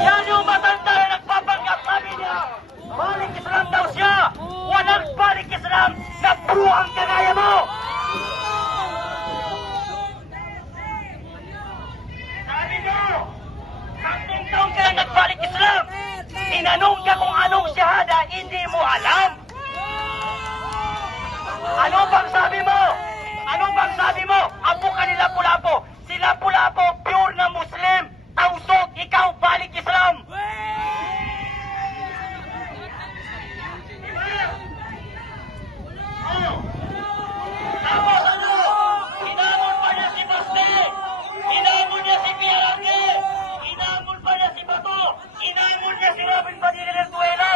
Yan yung matanda na nagpapanggap, sabi niya. Balik Islam daw siya. Walang balik Islam na buwang kagaya mo. Sabi mo, 10 taon ka na nagbalik Islam. Tinanong ka kung anong syahada, hindi mo alam. Ano bang sabi mo? Ano bang sabi mo? Apo ka nila Pulapo. Sila Pulapo, pure na Muslim. Tausok, ikaw balik Islam. Tapos ano? Hinamon pa niya si Baste. Hinamon niya si Piarate. Hinamon pa niya si Bato. Hinamon niya si Robin Padilla del Duelo.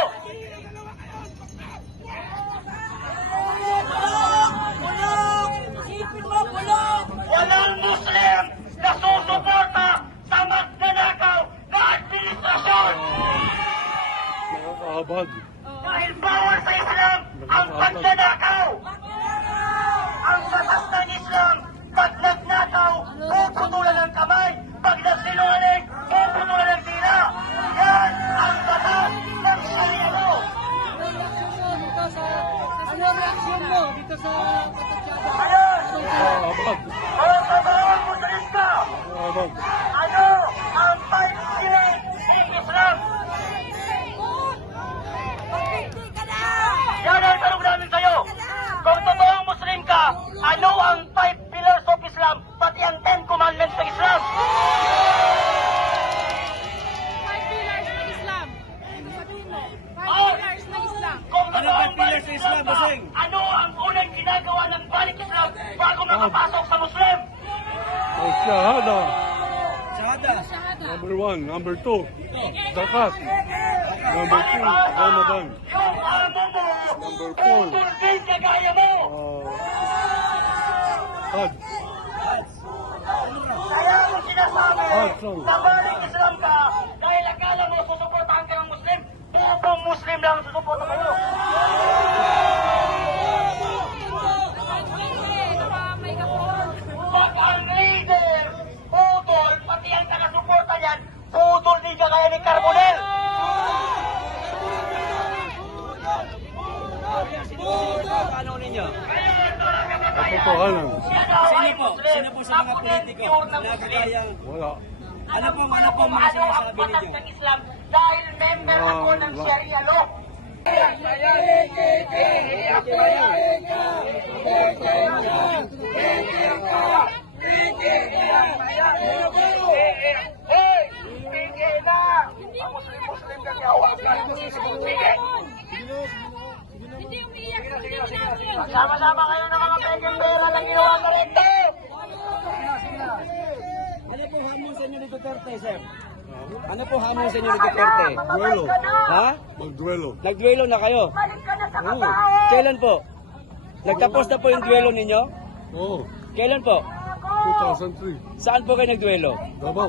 Walang Muslim na susuporta sa magnanakaw na administrasyon. Nakakahabag. Dahil bawal sa Islam ang pagnanakaw. Ang batas ng Islam, pag nagnakaw, puputulan ng kamay. Pag nagsinungaling, puputulan ng dila. Yan ang batas ng Sharia law. Ano reaksyon mo dito sa patatsada? Ayan! Nakakahabag. Kung totoong Muslim ka, Nakakahabag. ano ang 5 pillars ng Islam? Yan ang tanong namin sa'yo. Kung totoong Muslim ka, ano ang 5 pillars of Islam, pati ang 10 commandments ng Islam? 5 pillars ng Islam. Ano sabihin mo? 5 Oh. pillars ng Islam. Kung totoong pillars balik sa Islam Islam, ka, Baseng? ano ang unang ginagawa ng balik Islam bago makapasok sa Muslim? Ang shahada. Shahada. Shahada. Number 1. Number 2. Zakat. Number 2. Ramadan. Yung amo mo, Number 4. tutulbin kagaya mo. Hajj. Kaya kung sinasabi Sorry. na balik Islam ka, dahil akala mo susuportahan ka ng Muslim, buong Muslim lang ang susuporta kayo. May kapon. Pag ang leader, putol, pati ang nakasuporta niyan, putol din kagaya ni Carbonel. Ano ninyo? Katotohanan. Siya daw ay Sino po? Muslim, Sino po sa mga kapunin, politiko? pure na Na Muslim. kagayang Wala. Ano po mga Ano ang sinasabi batas ninyo? ng Islam dahil member ako ng Sharia law. Hey! Pigil na! Ang Muslim kasi hawakan. Pigil! Hindi umiiyak sa ginagawa. Sama-sama kayo ng mga pegembera ng ginawa ka rito! Ano po hamon sa inyo ni Duterte, sir? Ano po hamon sa inyo ni Duterte? Duelo. Ha? Magduelo. Nagduelo na kayo? Balik ka na sa Oo. kabaho! Kailan po? Nagtapos na po yung duelo ninyo? Oo. Kailan po? 2003. Saan po kayo nagduelo? Davao.